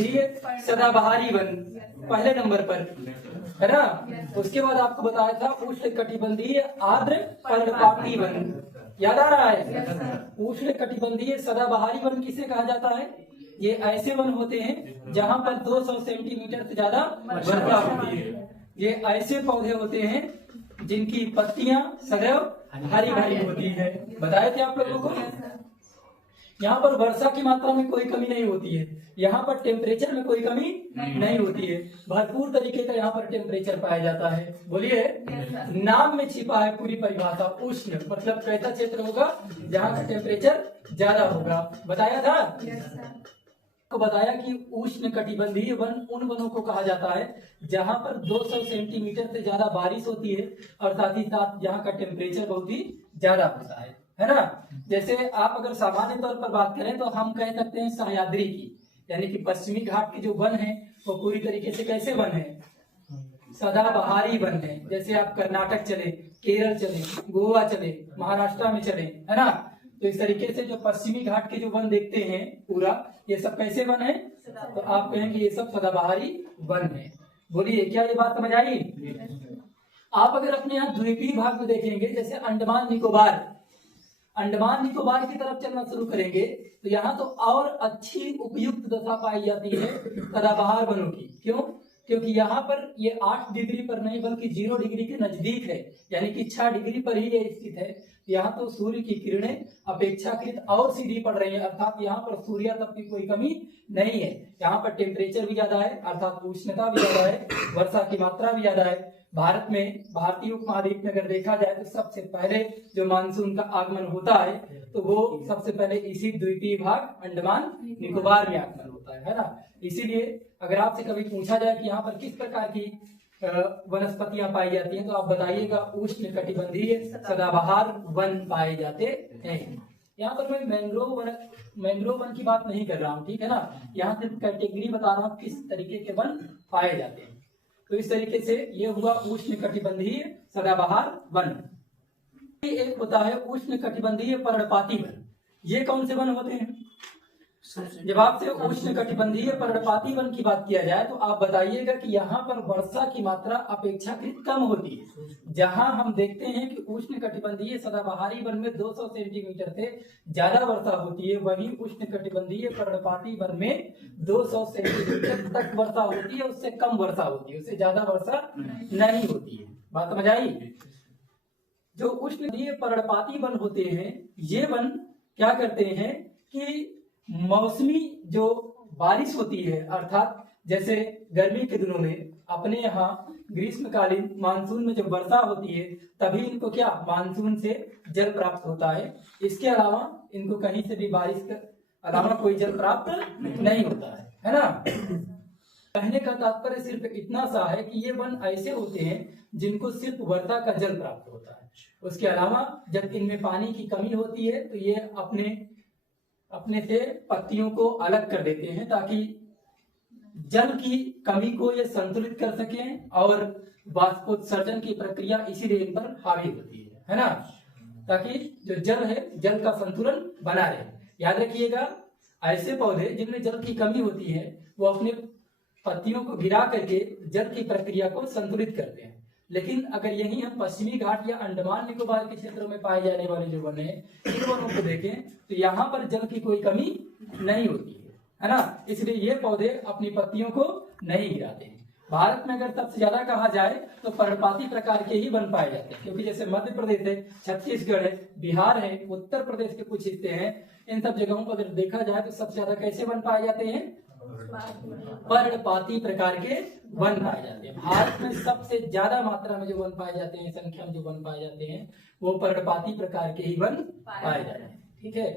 कटिबंधीय सदाबहारी वन पहले नंबर पर है ना। उसके बाद आपको बताया था उष्ण कटिबंधीय आर्द्र पर्णपाती वन, याद आ रहा है। उष्ण कटिबंधीय सदाबहारी वन किसे कहा जाता है? ये ऐसे वन होते हैं जहां पर 200 सेंटीमीटर से ज्यादा वर्षा होती है। ये ऐसे पौधे होते हैं जिनकी पत्तियां सदैव हरी भरी होती है। बताए थे आप लोगों को। यहाँ पर वर्षा की मात्रा में कोई कमी नहीं होती है, यहाँ पर टेम्परेचर में कोई कमी नहीं होती है, भरपूर तरीके का यहाँ पर टेम्परेचर पाया जाता है। बोलिए, नाम में छिपा है पूरी परिभाषा। उष्ण मतलब कैसा क्षेत्र होगा जहाँ का टेम्परेचर ज्यादा होगा, बताया था। को बताया कि उष्ण कटिबंधीय वन उन वनों को कहा जाता है जहां पर 200 सेंटीमीटर से ज्यादा बारिश होती है और साथ ही साथ जहां का टेम्परेचर बहुत ही ज्यादा होता है ना। जैसे आप अगर सामान्य तौर पर बात करें तो हम कह सकते हैं सह्याद्री की, यानी कि पश्चिमी घाट के जो वन है वो पूरी तरीके से कैसे वन है? सदाबहारी वन है। जैसे आप कर्नाटक चले, केरल चले, गोवा चले, महाराष्ट्र में चले, है ना, तो इस तरीके से जो पश्चिमी घाट के जो वन देखते हैं पूरा, ये सब कैसे वन है? तो आप कहेंगे ये सब सदाबहारी वन है। बोलिए, क्या ये बात समझ आई? आप अगर अपने यहाँ द्वीपीय भाग में देखेंगे, जैसे अंडमान निकोबार की तरफ चलना शुरू करेंगे तो यहाँ तो और अच्छी उपयुक्त दशा पाई जाती है सदाबहार वनों की। क्यों? क्योंकि यहाँ पर ये 8 डिग्री पर नहीं बल्कि 0 डिग्री के नजदीक है, यानी कि 6 डिग्री पर ही ये स्थित है। यहाँ तो सूर्य की किरणें अपेक्षाकृत और सीधी पड़ रही है, अर्थात यहाँ पर सूर्य तप की कोई कमी नहीं है। यहाँ पर टेम्परेचर भी ज्यादा है, अर्थात उष्णता भी ज्यादा है, वर्षा की मात्रा भी ज्यादा है। भारत में, भारतीय उपमहाद्वीप में अगर देखा जाए तो सबसे पहले जो मानसून का आगमन होता है तो वो सबसे पहले इसी द्वीपीय भाग अंडमान निकोबार में आगमन होता है ना। इसीलिए अगर आपसे कभी पूछा जाए कि यहाँ पर किस प्रकार की वनस्पतियां पाई जाती हैं तो आप बताइएगा उष्ण कटिबंधीय सदाबहार वन पाए जाते हैं। यहाँ पर मैं मैंग्रोव वन की बात नहीं कर रहा हूँ, ठीक है ना। यहाँ सिर्फ कैटेगरी बता रहा हूँ किस तरीके के वन पाए जाते हैं। तो इस तरीके से ये हुआ उष्ण कटिबंधीय सदाबहार वन। एक होता है उष्ण कटिबंधीय पर्णपाती वन। ये कौन से वन होते हैं? जब आपसे उष्ण कटिबंधीय पर्णपाती वन की बात किया जाए तो आप बताइएगा कि यहाँ पर वर्षा की मात्रा अपेक्षाकृत कम होती है। जहां हम देखते हैं कि उष्ण कटिबंधीय सदाबहारी वन में 200 सेंटीमीटर से ज्यादा वर्षा होती है, वहीं उष्ण कटिबंधीय पर्णपाती वन में 200 सेंटीमीटर तक वर्षा होती है, उससे कम वर्षा होती है, उससे ज्यादा वर्षा नहीं होती है। बात समझ आई? जो उष्ण पर्णपाती वन होते हैं ये वन क्या करते हैं कि मौसमी जो बारिश होती है, अर्थात जैसे गर्मी के दिनों में अपने यहाँ ग्रीष्मकालीन मानसून में जब वर्षा होती है तभी इनको क्या मानसून से जल प्राप्त होता है। इसके अलावा इनको कहीं से भी बारिश के अलावा कोई जल प्राप्त नहीं होता है ना। कहने का तात्पर्य सिर्फ इतना सा है कि ये वन ऐसे होते हैं जिनको सिर्फ वर्षा का जल प्राप्त होता है। उसके अलावा जब इनमें पानी की कमी होती है तो ये अपने से पत्तियों को अलग कर देते हैं ताकि जल की कमी को ये संतुलित कर सकें, और वाष्पोत्सर्जन की प्रक्रिया इसीलिए इन पर हावी होती है ना, ताकि जो जल है जल का संतुलन बना रहे। याद रखिएगा, ऐसे पौधे जिनमें जल की कमी होती है वो अपने पत्तियों को गिरा करके जल की प्रक्रिया को संतुलित करते हैं। लेकिन अगर यही हम पश्चिमी घाट या अंडमान निकोबार के क्षेत्रों में पाए जाने वाले जो वन है इन वनों को देखें तो यहाँ पर जल की कोई कमी नहीं होती है ना, इसलिए ये पौधे अपनी पत्तियों को नहीं गिराते हैं। भारत में अगर सबसे ज्यादा कहा जाए तो पर्णपाती प्रकार के ही वन पाए जाते हैं, क्योंकि जैसे मध्य प्रदेश है, छत्तीसगढ़ है, बिहार है, उत्तर प्रदेश के कुछ हिस्से हैं, इन सब जगहों पर अगर देखा जाए तो सबसे ज्यादा कैसे वन पाए जाते हैं? पर्णपाती प्रकार के वन पाए जाते हैं। भारत में सबसे ज्यादा मात्रा में जो वन पाए जाते हैं, संख्या में जो वन पाए जाते हैं वो पर्णपाती प्रकार के ही वन पाए जाते हैं। ठीक है।